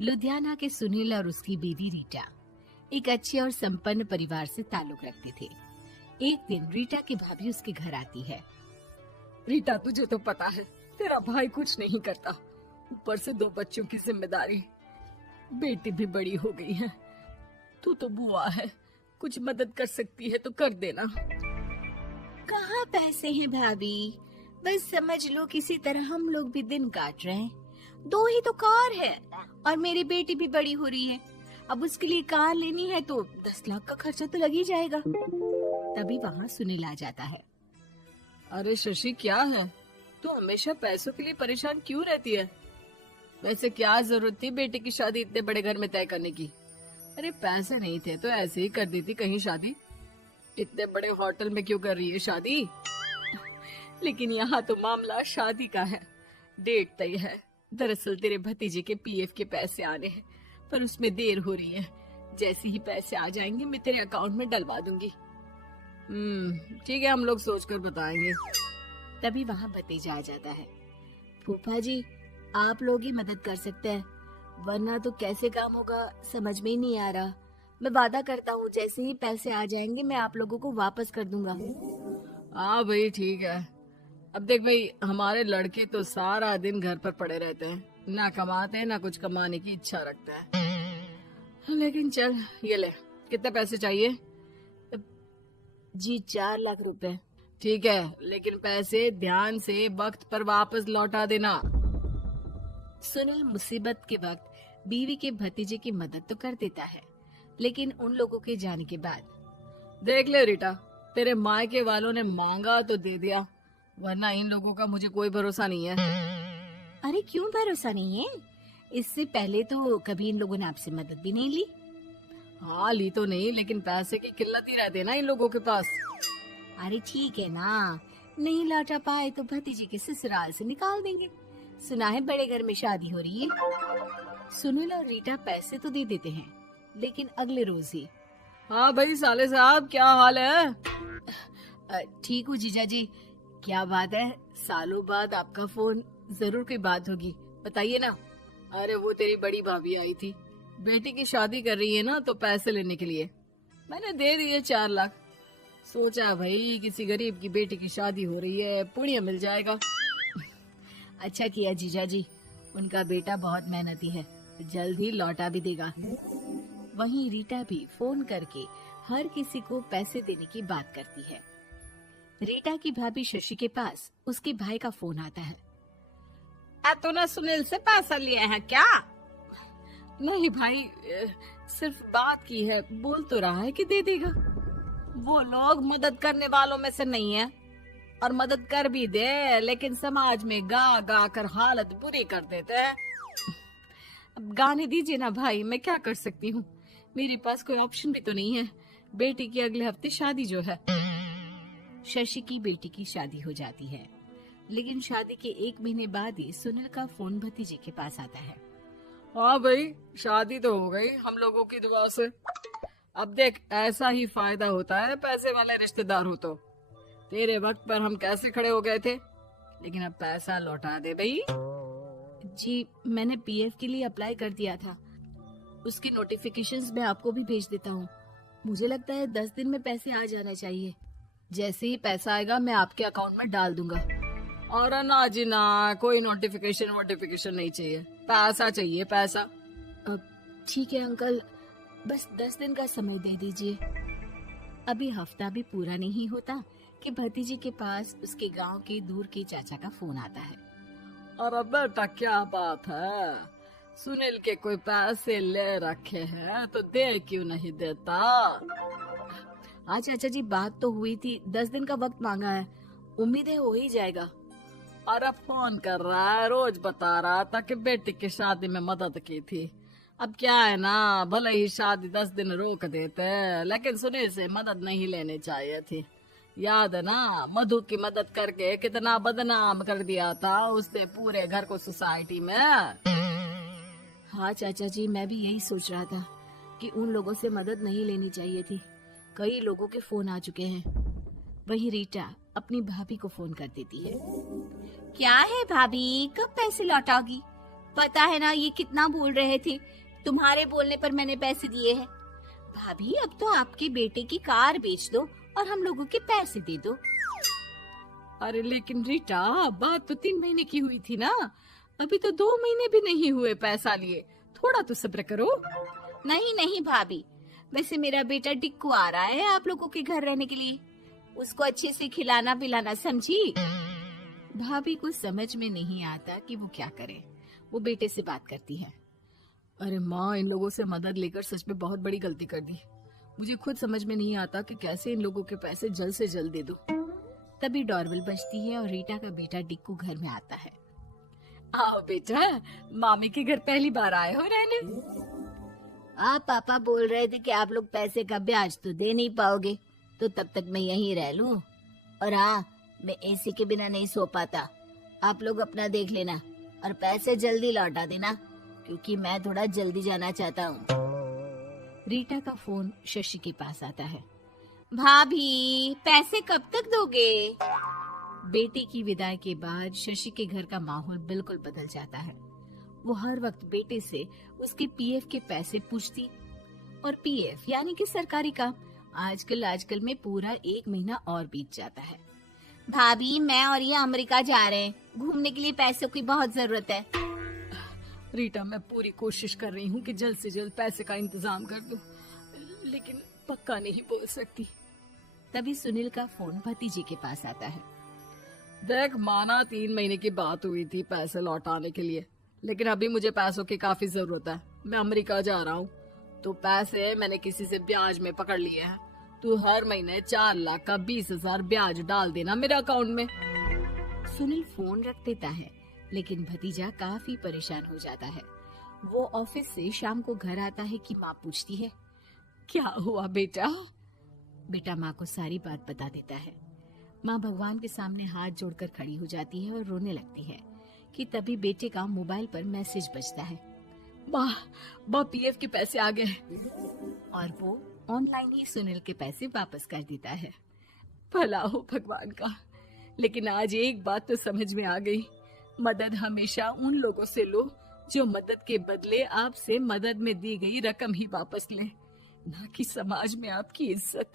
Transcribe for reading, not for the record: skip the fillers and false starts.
लुधियाना के सुनील और उसकी बीवी रीटा एक अच्छे और संपन्न परिवार से ताल्लुक रखते थे। एक दिन रीटा की भाभी उसके घर आती है। रीटा, तुझे तो पता है तेरा भाई कुछ नहीं करता, ऊपर से 2 बच्चों की जिम्मेदारी, बेटी भी बड़ी हो गई है। तू तो बुआ है, कुछ मदद कर सकती है तो कर देना। कहाँ पैसे हैं भाभी, बस समझ लो किसी तरह हम लोग भी दिन काट रहे हैं। 2 ही तो कार है और मेरी बेटी भी बड़ी हो रही है। अब उसके लिए कार लेनी है तो 10 लाख का खर्चा तो लग ही जाएगा। तभी वहाँ सुनील आ जाता है। अरे शशि, क्या है, तू हमेशा पैसों के लिए परेशान क्यों रहती है? वैसे क्या जरूरत थी बेटी की शादी इतने बड़े घर में तय करने की? अरे पैसे नहीं थे तो ऐसे ही कर देती कहीं शादी। इतने बड़े होटल में क्यों कर रही है शादी? लेकिन यहाँ तो मामला शादी का है, डेट तय है। दरअसल तेरे भतीजे के पीएफ के पैसे आने हैं, पर उसमें देर हो रही है। जैसे ही पैसे आ जाएंगे मैं तेरे अकाउंट में डलवा दूंगी। ठीक है, हम लोग सोचकर बताएंगे। तभी वहाँ भतीजा आ जाता है। फूफा जी, आप लोग ही मदद कर सकते हैं, वरना तो कैसे काम होगा समझ में ही नहीं आ रहा। मैं वादा करता हूँ जैसे ही पैसे आ जाएंगे मैं आप लोगों को वापस कर दूंगा। हाँ भाई, ठीक है। अब देख भाई, हमारे लड़के तो सारा दिन घर पर पड़े रहते हैं, ना कमाते हैं ना कुछ कमाने की इच्छा रखते हैं। लेकिन चल, ये ले, कितने पैसे चाहिए? जी 4 लाख रुपए। ठीक है, लेकिन पैसे ध्यान से वक्त पर वापस लौटा देना। सुनील मुसीबत के वक्त बीवी के भतीजे की मदद तो कर देता है, लेकिन उन लोगों के जाने के बाद देख ले रीटा, तेरे मायके वालों ने मांगा तो दे दिया, वरना इन लोगों का मुझे कोई भरोसा नहीं है। अरे क्यों भरोसा नहीं है? इससे पहले तो कभी इन लोगों ने आपसे मदद भी नहीं ली। हाँ, ली तो नहीं, लेकिन पैसे की किल्लत ही रहती है ना इन लोगों के पास। अरे ठीक है ना, नहीं लौटा पाए तो भतीजे के ससुराल से निकाल देंगे। सुना है बड़े घर में शादी हो रही है। सुनील और रीटा पैसे तो दे देते हैं, लेकिन अगले रोज ही। हाँ भाई साले साहब, क्या हाल है? ठीक हूँ जीजा जी। क्या बात है, सालों बाद आपका फोन, जरूर कोई बात होगी, बताइए ना। अरे वो तेरी बड़ी भाभी आई थी, बेटी की शादी कर रही है ना, तो पैसे लेने के लिए मैंने दे दिए 4 लाख। सोचा भाई किसी गरीब की बेटी की शादी हो रही है, पुण्य मिल जाएगा। अच्छा किया जीजा जी, उनका बेटा बहुत मेहनती है, जल्द ही लौटा भी देगा। वहीं रीटा भी फोन करके हर किसी को पैसे देने की बात करती है। रीटा की भाभी शशि के पास उसके भाई का फोन आता है। तूने सुनील से पैसा लिया है क्या? नहीं भाई, सिर्फ बात की है, बोल तो रहा है कि दे देगा। वो लोग मदद करने वालों में से नहीं है, और मदद कर भी दे लेकिन समाज में गा गा कर हालत बुरी कर देते हैं। अब गाने दीजिए ना भाई, मैं क्या कर सकती हूँ, मेरे पास कोई ऑप्शन भी तो नहीं है। बेटी की अगले हफ्ते शादी जो है। शशि की बेटी की शादी हो जाती है, लेकिन शादी के 1 महीने बाद ही सुनील का फोन भतीजे के पास आता है। हाँ भाई, शादी तो हो गई हम लोगों की दुआ से। अब देख, ऐसा ही फायदा होता है पैसे वाले रिश्तेदार हो तो। तेरे वक्त पर हम कैसे खड़े हो गए थे, लेकिन अब पैसा लौटा दे भाई। जी, मैंने पीएफ के लिए अप्लाई कर दिया था, उसकी नोटिफिकेशंस मैं आपको भी भेज देता हूँ। मुझे लगता है 10 दिन में पैसे आ जाना चाहिए। जैसे ही पैसा आएगा मैं आपके अकाउंट में डाल दूंगा। और ना जी ना, कोई नोटिफिकेशन नहीं चाहिए, पैसा चाहिए, पैसा। ठीक है अंकल, बस 10 दिन का समय दे दीजिए। अभी हफ्ता भी पूरा नहीं होता कि भतीजे के पास उसके गांव के दूर के चाचा का फोन आता है। अरे बेटा, क्या बात है, सुनील के कोई पैसे ले रखे हैं तो दे क्यों नहीं देता? हाँ चाचा जी, बात तो हुई थी, 10 दिन का वक्त मांगा है, उम्मीद है हो ही जाएगा। अरे फोन कर रहा है, रोज बता रहा था कि बेटी की शादी में मदद की थी। अब क्या है ना, भले ही शादी 10 दिन रोक देते, लेकिन सुनील से मदद नहीं लेनी चाहिए थी। याद है ना, मधु की मदद करके कितना बदनाम कर दिया था उसने पूरे घर को सोसाइटी में। हाँ चाचा जी, मैं भी यही सोच रहा था कि उन लोगों से मदद नहीं लेनी चाहिए थी। कई लोगों के फोन आ चुके हैं। वहीं रीटा अपनी भाभी को फोन कर देती है। क्या है भाभी, कब पैसे लौटाओगी? पता है ना ये कितना बोल रहे थे, तुम्हारे बोलने पर मैंने पैसे दिए हैं। भाभी अब तो आपके बेटे की कार बेच दो और हम लोगों के पैसे दे दो। अरे लेकिन रीटा, बात तो 3 महीने की हुई थी ना, अभी तो 2 महीने भी नहीं हुए पैसा लिए, थोड़ा तो सब्र करो। नहीं नहीं भाभी, वैसे मेरा बेटा टिक्कू आ रहा है आप लोगों के घर रहने के लिए, उसको अच्छे से खिलाना पिलाना, समझी। भाभी को समझ में नहीं आता कि वो क्या करे। वो बेटे से बात करती है। अरे माँ, इन लोगों से मदद लेकर सच में बहुत बड़ी गलती कर दी। मुझे खुद समझ में नहीं आता कि कैसे इन लोगों के पैसे जल्द से जल्द दे दूं। तभी डोरबेल बजती है और रीटा का बेटा टिक्कू घर में आता है। आओ बेटा, मामी के घर पहली बार आए हो रहने। आप पापा बोल रहे थे कि आप लोग पैसे का ब्याज तो दे नहीं पाओगे, तो तब तक मैं यहीं रह लूं। और हाँ, मैं एसी के बिना नहीं सो पाता। आप लोग अपना देख लेना और पैसे जल्दी लौटा देना, क्योंकि मैं थोड़ा जल्दी जाना चाहता हूँ। रीटा का फोन शशि के पास आता है। भाभी, पैसे कब तक दोगे? बेटे की विदाई के बाद शशि के घर का माहौल बिल्कुल बदल जाता है। वो हर वक्त बेटे से उसके पीएफ के पैसे पूछती, और पीएफ यानी कि सरकारी काम। आजकल में पूरा 1 महीना और बीत जाता है। भाभी, मैं और ये अमेरिका जा रहे हैं, घूमने के लिए पैसों की बहुत जरूरत है। रीटा, मैं पूरी कोशिश कर रही हूँ कि जल्द से जल्द पैसे का इंतजाम कर दूं, लेकिन पक्का नहीं बोल सकती। तभी सुनील का फोन भतीजे के पास आता है। देख माना 3 महीने की बात हुई थी पैसे लौटाने के लिए, लेकिन अभी मुझे पैसों की काफी जरूरत है। मैं अमेरिका जा रहा हूँ, तो पैसे मैंने किसी से ब्याज में पकड़ लिए हैं। तू हर महीने 4 लाख का 20,000 ब्याज डाल देना मेरे अकाउंट में। सुनील फोन रख देता है, लेकिन भतीजा काफी परेशान हो जाता है। वो ऑफिस से शाम को घर आता है कि माँ पूछती है, क्या हुआ बेटा? बेटा माँ को सारी बात बता देता है। माँ भगवान के सामने हाथ जोड़कर खड़ी हो जाती है और रोने लगती है कि तभी बेटे का मोबाइल पर मैसेज बजता है। माँ, पीएफ के पैसे आ गए। और वो ऑनलाइन ही सुनील के पैसे वापस कर देता है। भला हो भगवान का। लेकिन आज एक बात तो समझ में आ गई, मदद हमेशा उन लोगों से लो जो मदद के बदले आपसे मदद में दी गई रकम ही वापस लें, ना कि समाज में आपकी इज्जत।